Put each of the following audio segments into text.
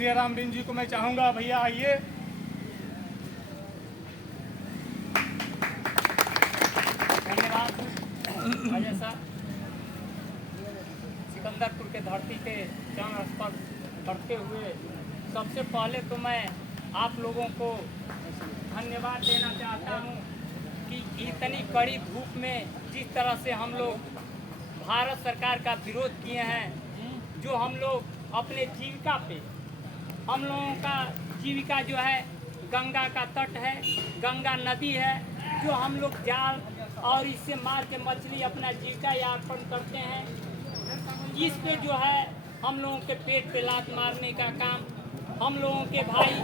सियाराम बिन जी को मैं चाहूँगा, भैया आइए। धन्यवाद अजय सर। सिकंदरपुर के धरती के चरण स्पर्श करते हुए सबसे पहले तो मैं आप लोगों को धन्यवाद देना चाहता हूं कि इतनी कड़ी धूप में जिस तरह से हम लोग भारत सरकार का विरोध किए हैं, जो हम लोग अपने जीविका पे, हम लोगों का जीविका जो है गंगा का तट है, गंगा नदी है, जो हम लोग जाल और इससे मार के मछली अपना जीविका यापन करते हैं, इस पे जो है हम लोगों के पेट पे लात मारने का काम हम लोगों के भाई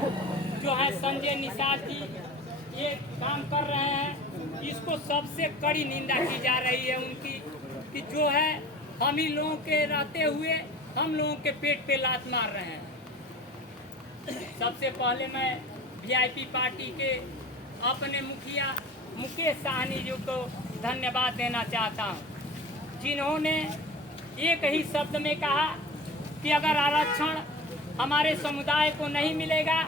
जो है संजय निषाद जी ये काम कर रहे हैं। इसको सबसे कड़ी निंदा की जा रही है उनकी, कि जो है हम ही लोगों के रहते हुए हम लोगों के पेट पे लात मार रहे हैं। सबसे पहले मैं वीआईपी पार्टी के अपने मुखिया मुकेश साहनी जी को धन्यवाद देना चाहता हूं, जिन्होंने एक ही शब्द में कहा कि अगर आरक्षण हमारे समुदाय को नहीं मिलेगा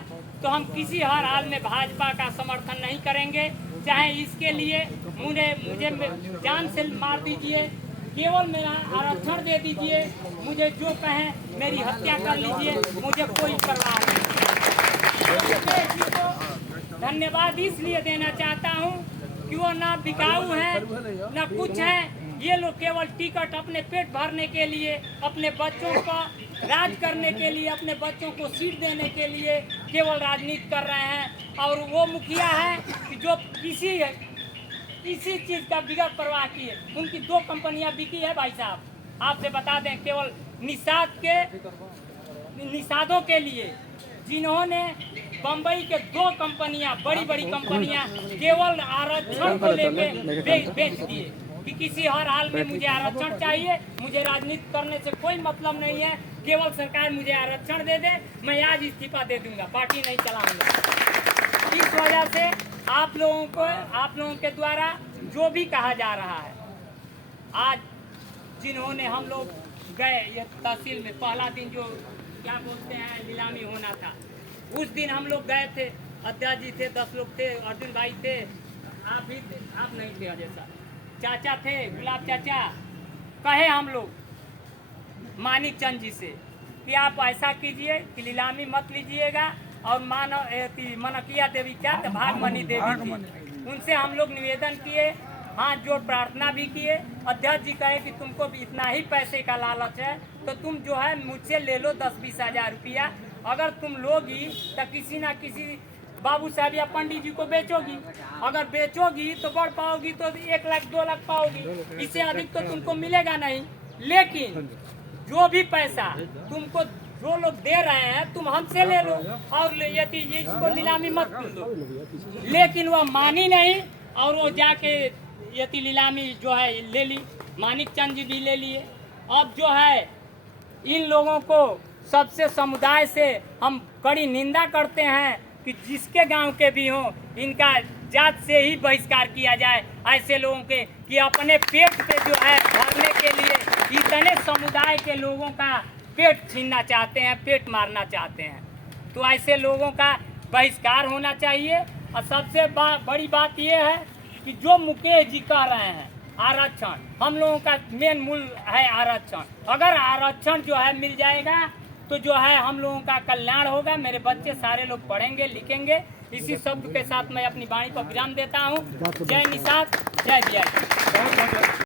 तो हम किसी हर हाल में भाजपा का समर्थन नहीं करेंगे, चाहे इसके लिए मुझे जान से मार दीजिए, केवल मेरा आरक्षण दे दीजिए, मुझे जो कहें मेरी हत्या कर लीजिए, मुझे कोई परवाह नहीं। तो धन्यवाद इसलिए देना चाहता हूं कि वो ना बिकाऊ है ना कुछ है, ये लोग केवल टिकट अपने पेट भरने के लिए, अपने बच्चों का राज करने के लिए, अपने बच्चों को सीट देने के लिए केवल राजनीति कर रहे हैं। और वो मुखिया है कि जो किसी चीज़ का बिगड़ परवाह किए। उनकी 2 कंपनियां बिकी है भाई साहब, आपसे बता दें, केवल निषादों के लिए, जिन्होंने बम्बई के 2 कंपनियां, बड़ी बड़ी कंपनियां केवल आरक्षण को लेके बेच दिए कि किसी हर हाल में मुझे आरक्षण चाहिए, मुझे राजनीति करने से कोई मतलब नहीं है, केवल सरकार मुझे आरक्षण दे दे, मैं आज इस्तीफा दे दूंगा, पार्टी नहीं चलाऊंगा। इस वजह से आप लोगों के द्वारा जो भी कहा जा रहा है, आज जिन्होंने हम लोग गए ये तहसील में, पहला दिन जो क्या बोलते हैं नीलामी होना था, उस दिन हम लोग गए थे, अध्यक्ष जी थे, 10 लोग थे, अर्जुन भाई थे, आप भी थे, आप नहीं थे अजय सर, चाचा थे, गुलाब चाचा, कहे हम लोग मानिक चंद जी से कि आप ऐसा कीजिए कि नीलामी मत लीजिएगा, और मनकिया देवी क्या थे, भागमनी देवी थी, उनसे हम लोग निवेदन किए, हाथ जोड़ प्रार्थना भी किए। अध्यक्ष जी कहे कि तुमको भी इतना ही पैसे का लालच है तो तुम जो है मुझसे ले लो 10-20 हज़ार रुपया, अगर तुम लोगी तो किसी ना किसी बाबू साहब या पंडित जी को बेचोगी, अगर बेचोगी तो बढ़ पाओगी तो 1 लाख 2 लाख पाओगी, इससे अधिक तो तुमको मिलेगा नहीं। लेकिन जो भी पैसा तुमको जो लोग दे रहे हैं तुम हमसे ले लो, और यदि इसको नीलामी मत लो। लेकिन वह मानी नहीं, और वो जाके यदि नीलामी जो है ले ली, मानिक चंद जी भी ले लिए। अब जो है इन लोगों को सबसे समुदाय से हम कड़ी निंदा करते हैं कि जिसके गांव के भी हों, इनका जात से ही बहिष्कार किया जाए ऐसे लोगों के, कि अपने पेट पे जो है भरने के लिए इतने समुदाय के लोगों का पेट छीनना चाहते हैं, पेट मारना चाहते हैं, तो ऐसे लोगों का बहिष्कार होना चाहिए। और सबसे बड़ी बात यह है कि जो मुकेश जी कह रहे हैं आरक्षण, हम लोगों का मेन मूल है आरक्षण, अगर आरक्षण जो है मिल जाएगा तो जो है हम लोगों का कल्याण होगा, मेरे बच्चे सारे लोग पढ़ेंगे लिखेंगे। इसी शब्द के साथ मैं अपनी वाणी पर विराम देता हूँ। जय निषाद, जय वीआईपी।